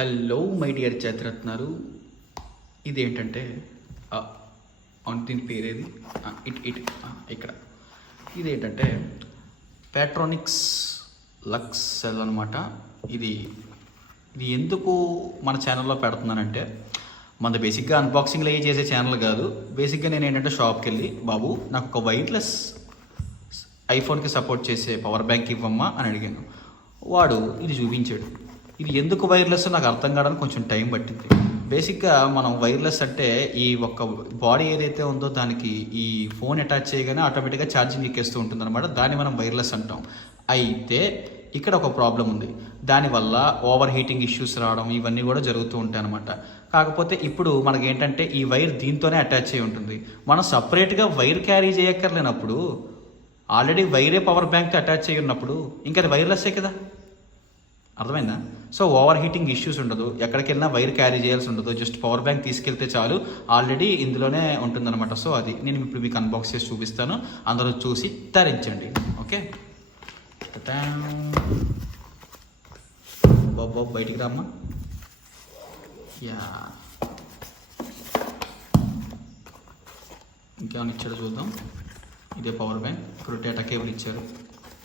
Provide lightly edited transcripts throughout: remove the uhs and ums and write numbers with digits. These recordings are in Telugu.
Hello my dear చేతరత్నాలు. ఇదేంటంటే దీని పేరేది ఇక్కడ ఇదేంటంటే ప్యాట్రానిక్స్ లక్స్ సెల్ అనమాట. ఇది ఎందుకు మన ఛానల్లో పెడుతున్నానంటే, మన బేసిక్గా అన్బాక్సింగ్లు అయ్యి చేసే ఛానల్ కాదు. బేసిక్గా నేను ఏంటంటే షాప్కి వెళ్ళి, బాబు నాకు ఒక వైర్లెస్ ఐఫోన్కి సపోర్ట్ చేసే పవర్ బ్యాంక్ ఇవ్వమ్మా అని అడిగాను. వాడు ఇది చూపించాడు. ఇది ఎందుకు వైర్లెస్ నాకు అర్థం కావడానికి కొంచెం టైం పట్టింది. బేసిక్గా మనం వైర్లెస్ అంటే ఈ ఒక్క బాడీ ఏదైతే ఉందో దానికి ఈ ఫోన్ అటాచ్ చేయగానే ఆటోమేటిక్గా ఛార్జింగ్ ఎక్కేస్తూ ఉంటుంది అనమాట. దాన్ని మనం వైర్లెస్ అంటాం. అయితే ఇక్కడ ఒక ప్రాబ్లం ఉంది. దానివల్ల ఓవర్ హీటింగ్ ఇష్యూస్ రావడం ఇవన్నీ కూడా జరుగుతూ ఉంటాయి అనమాట. కాకపోతే ఇప్పుడు మనకి ఏంటంటే ఈ వైర్ దీంతోనే అటాచ్ అయి ఉంటుంది. మనం సపరేట్గా వైర్ క్యారీ చేయక్కర్లేనప్పుడు, ఆల్రెడీ వైరే పవర్ బ్యాంక్తో అటాచ్ అయ్యి ఉన్నప్పుడు ఇంకా అది వైర్లెస్సే కదా. అర్థమైందా? సో ఓవర్ హీటింగ్ ఇష్యూస్ ఉండదు, ఎక్కడికి వెళ్ళినా వైర్ క్యారీ చేయాల్సి ఉండదు. జస్ట్ పవర్ బ్యాంక్ తీసుకెళ్తే చాలు, ఆల్రెడీ ఇందులోనే ఉంటుందన్నమాట. సో అది నేను ఇప్పుడు మీకు అన్బాక్స్ చేసి చూపిస్తాను, అందరూ చూసి తరించండి. ఓకే, బాబా బయటికి రామ్మా. యా, ఇంకేమైనా ఇచ్చాడో చూద్దాం. ఇదే పవర్ బ్యాంక్. ఇక్కడ డేటా కేబుల్ ఇచ్చారు.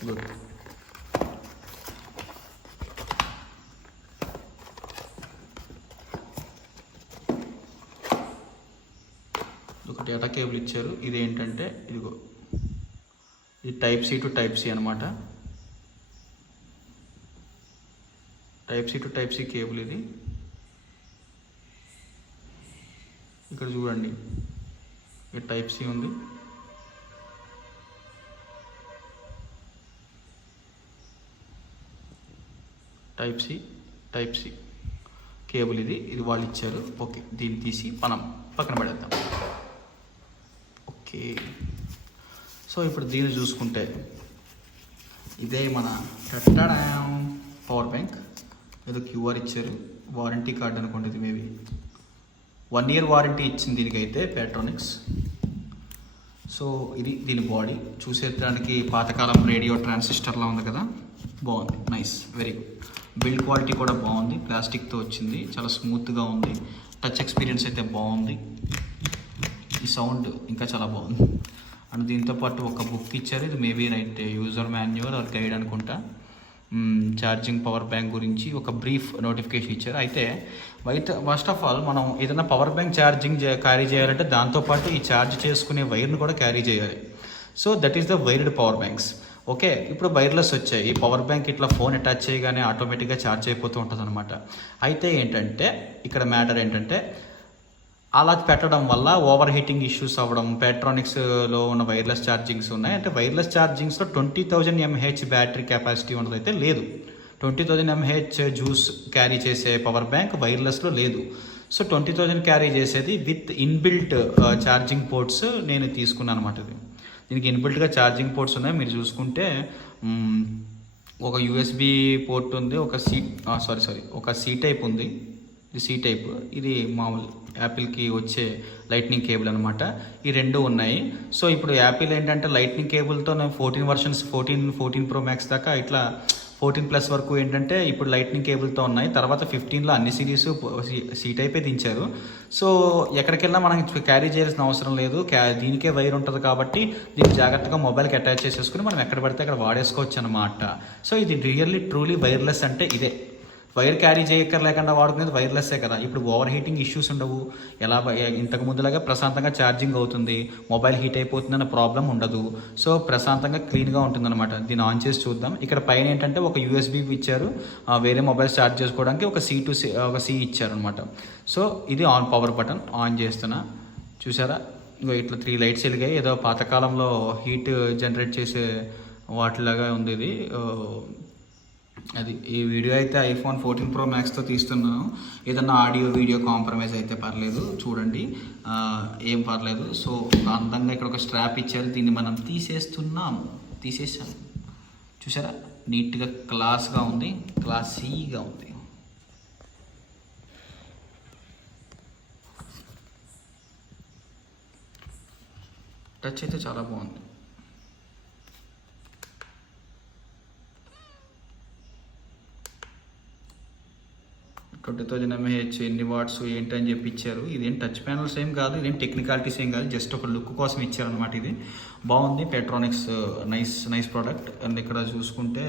గుడ్. ఒక డేటా కేబుల్ ఇచ్చారు. ఇది ఏంటంటే ఇదిగో, ఇది type C to type C అనమాట. Type C to type C cable ఇది. ఇక్కడ చూడండి, ఇక్కడ టైప్ సి ఉంది. టైప్ సి కేబుల్ ఇది వాళ్ళు ఇచ్చారు. ఓకే, దీన్ని తీసి మనం పక్కన పడేద్దాం. ఓకే, సో ఇప్పుడు దీన్ని చూసుకుంటే ఇదే మన పవర్ బ్యాంక్. ఏదో క్యూఆర్ ఇచ్చారు, వారంటీ కార్డ్ అనుకోండి. ఇది మేబీ 1 year వారంటీ ఇచ్చింది దీనికైతే ప్యాట్రానిక్స్. సో ఇది దీని బాడీ. చూసేటానికి పాతకాలం రేడియో ట్రాన్సిస్టర్లా ఉంది కదా, బాగుంది. Nice, very good. Build quality కూడా బాగుంది, ప్లాస్టిక్తో వచ్చింది, చాలా స్మూత్గా ఉంది. టచ్ ఎక్స్పీరియన్స్ అయితే బాగుంది. ఈ సౌండ్ ఇంకా చాలా బాగుంది. అండ్ దీంతోపాటు ఒక బుక్ ఇచ్చారు. ఇది maybe right user manual are guide అనుకుంటా. ఛార్జింగ్ పవర్ బ్యాంక్ గురించి ఒక బ్రీఫ్ నోటిఫికేషన్ ఇచ్చారు. అయితే ఫస్ట్ ఆఫ్ ఆల్ మనం ఏదైనా పవర్ బ్యాంక్ ఛార్జింగ్ క్యారీ చేయాలంటే దాంతోపాటు ఈ ఛార్జ్ చేసుకునే వైర్ని కూడా క్యారీ చేయాలి. So that is the wired power banks. Okay, ఇప్పుడు వైర్లెస్ వచ్చాయి. ఈ పవర్ బ్యాంక్ ఇట్లా ఫోన్ అటాచ్ చేయగానే ఆటోమేటిక్గా ఛార్జ్ అయిపోతూ ఉంటుంది అనమాట. అయితే ఏంటంటే ఇక్కడ మ్యాటర్ ఏంటంటే, అలా పెట్టడం వల్ల ఓవర్ హీటింగ్ ఇష్యూస్ అవ్వడం. ప్యాట్రానిక్స్లో ఉన్న వైర్లెస్ ఛార్జింగ్స్ ఉన్నాయి. అంటే వైర్లెస్ ఛార్జింగ్స్లో 20,000 mAh బ్యాటరీ కెపాసిటీ ఉన్నదైతే లేదు. 20,000 mAh జ్యూస్ క్యారీ చేసే పవర్ బ్యాంక్ వైర్లెస్లో లేదు. సో 20,000 క్యారీ చేసేది విత్ ఇన్బిల్ట్ ఛార్జింగ్ పోర్ట్స్ నేను తీసుకున్నాను అనమాట. దీనికి ఇన్బిల్ట్గా ఛార్జింగ్ పోర్ట్స్ ఉన్నాయి. మీరు చూసుకుంటే ఒక యూఎస్బి పోర్ట్ ఉంది, ఒక సి టైప్ ఉంది. ఇది సి టైప్, ఇది మామూలు యాపిల్కి వచ్చే లైట్నింగ్ కేబుల్ అనమాట. ఈ రెండు ఉన్నాయి. సో ఇప్పుడు యాపిల్ ఏంటంటే లైట్నింగ్ కేబుల్తో 14 వర్షన్స్ 14 Pro Max దాకా ఇట్లా 14+ వరకు ఏంటంటే ఇప్పుడు లైట్నింగ్ కేబుల్తో ఉన్నాయి. తర్వాత 15లో అన్ని సిరీస్ సి టైపే దించారు. సో ఎక్కడికి వెళ్ళినా మనం క్యారీ చేయాల్సిన అవసరం లేదు, దీనికే వైర్ ఉంటుంది కాబట్టి దీన్ని జాగ్రత్తగా మొబైల్కి అటాచ్ చేసేసుకుని మనం ఎక్కడ పడితే అక్కడ వాడేసుకోవచ్చు అనమాట. సో ఇది రియల్లీ ట్రూలీ వైర్లెస్ అంటే ఇదే. వైర్ క్యారీ చేయక్కర్లేకుండా వాడుకునేది వైర్లెస్సే కదా. ఇప్పుడు ఓవర్ హీటింగ్ ఇష్యూస్ ఉండవు. ఇంతకు ముందులాగా ప్రశాంతంగా ఛార్జింగ్ అవుతుంది, మొబైల్ హీట్ అయిపోతుందన్న ప్రాబ్లం ఉండదు. సో ప్రశాంతంగా క్లీన్గా ఉంటుందన్నమాట. దీన్ని ఆన్ చేసి చూద్దాం. ఇక్కడ పైన ఏంటంటే ఒక యూఎస్బీ ఇచ్చారు, వేరే మొబైల్స్ ఛార్జ్ చేసుకోవడానికి ఒక సి ఇచ్చారు అనమాట. సో ఇది ఆన్ పవర్ బటన్ ఆన్ చేస్తున్నా. చూసారా, ఇంకో ఇట్లా 3 లైట్స్ వెలిగాయి. ఏదో పాతకాలంలో హీట్ జనరేట్ చేసే వాటిలాగా ఉంది ఇది. అది ఈ వీడియో అయితే iPhone 14 Pro Maxతో తీస్తున్నాను. ఏదన్నా ఆడియో వీడియో కాంప్రమైజ్ అయితే పర్లేదు, చూడండి, ఏం పర్లేదు. సో అందంగా ఇక్కడ ఒక స్ట్రాప్ ఇచ్చారు, దీన్ని మనం తీసేసాను. చూసారా, నీట్గా క్లాస్గా ఉంది, క్లాసీగా ఉంది. టచ్ అయితే చాలా బాగుంది. 20,000 mAh, ఎన్ని వాట్స్ ఏంటి అని చెప్పి ఇచ్చారు. ఇదేం టచ్ ప్యానల్స్ ఏం కాదు, ఇదేం టెక్నికాలిటీస్ ఏం కాదు, జస్ట్ ఒక లుక్ కోసం ఇచ్చారనమాట. ఇది బాగుంది. పెట్రానిక్స్ నైస్ ప్రోడక్ట్. అండ్ ఇక్కడ చూసుకుంటే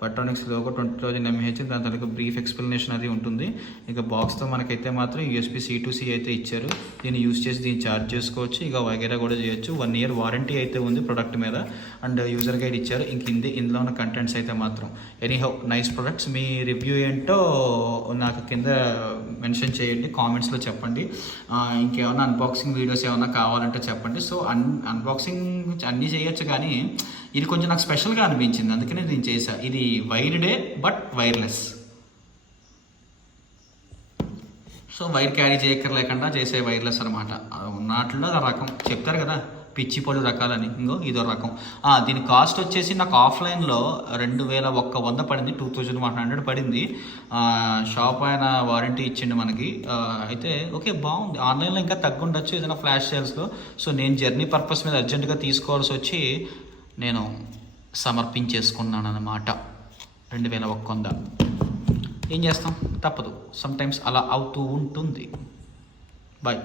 పెట్రానిక్స్ లోగో 20,000 mAh, దాని తర్వాత బ్రీఫ్ ఎక్స్ప్లెనేషన్ అది ఉంటుంది. ఇక బాక్స్తో మనకైతే మాత్రం USB C2C అయితే ఇచ్చారు. దీన్ని యూస్ చేసి దీన్ని ఛార్జ్ చేసుకోవచ్చు, ఇక వగేరా కూడా చేయొచ్చు. 1 year వారంటీ అయితే ఉంది ప్రొడక్ట్ మీద. అండ్ యూజర్ గైడ్ ఇచ్చారు. ఇంక ఇందులో ఉన్న కంటెంట్స్ అయితే మాత్రం ఎనీహౌ నైస్ ప్రొడక్ట్స్. మీ రివ్యూ ఏంటో నాకు కింద మెన్షన్ చేయండి, కామెంట్స్లో చెప్పండి. ఇంకేమైనా అన్బాక్సింగ్ వీడియోస్ ఏమైనా కావాలంటే చెప్పండి. సో అన్బాక్సింగ్ అన్నీ చేయొచ్చు, కానీ ఇది కొంచెం నాకు స్పెషల్గా అనిపించింది, అందుకనే నేను చేశా. ఇది వైర్డే but wireless. So wire carry చేయక్కర్లేకుండా చేసే వైర్లెస్ అనమాట. నాట్లో రకం చెప్తారు కదా, పిచ్చి పళ్ళు రకాలని, ఇంకో ఇదో రకం. దీని కాస్ట్ వచ్చేసి నాకు ఆఫ్లైన్లో 2,100 పడింది, 2,100 పడింది. షాప్ ఆయన వారంటీ ఇచ్చిండు మనకి. అయితే ఓకే, బాగుంది. ఆన్లైన్లో ఇంకా తగ్గుండొచ్చు ఏదైనా ఫ్లాష్ సేల్స్లో. సో నేను జర్నీ పర్పస్ మీద అర్జెంటుగా తీసుకోవాల్సి వచ్చి నేను సమర్పించేసుకున్నాను అన్నమాట. 2,100. ఏం చేస్తాం, తప్పదు. సమ్టైమ్స్ అలా అవుతూ ఉంటుంది. బాయ్.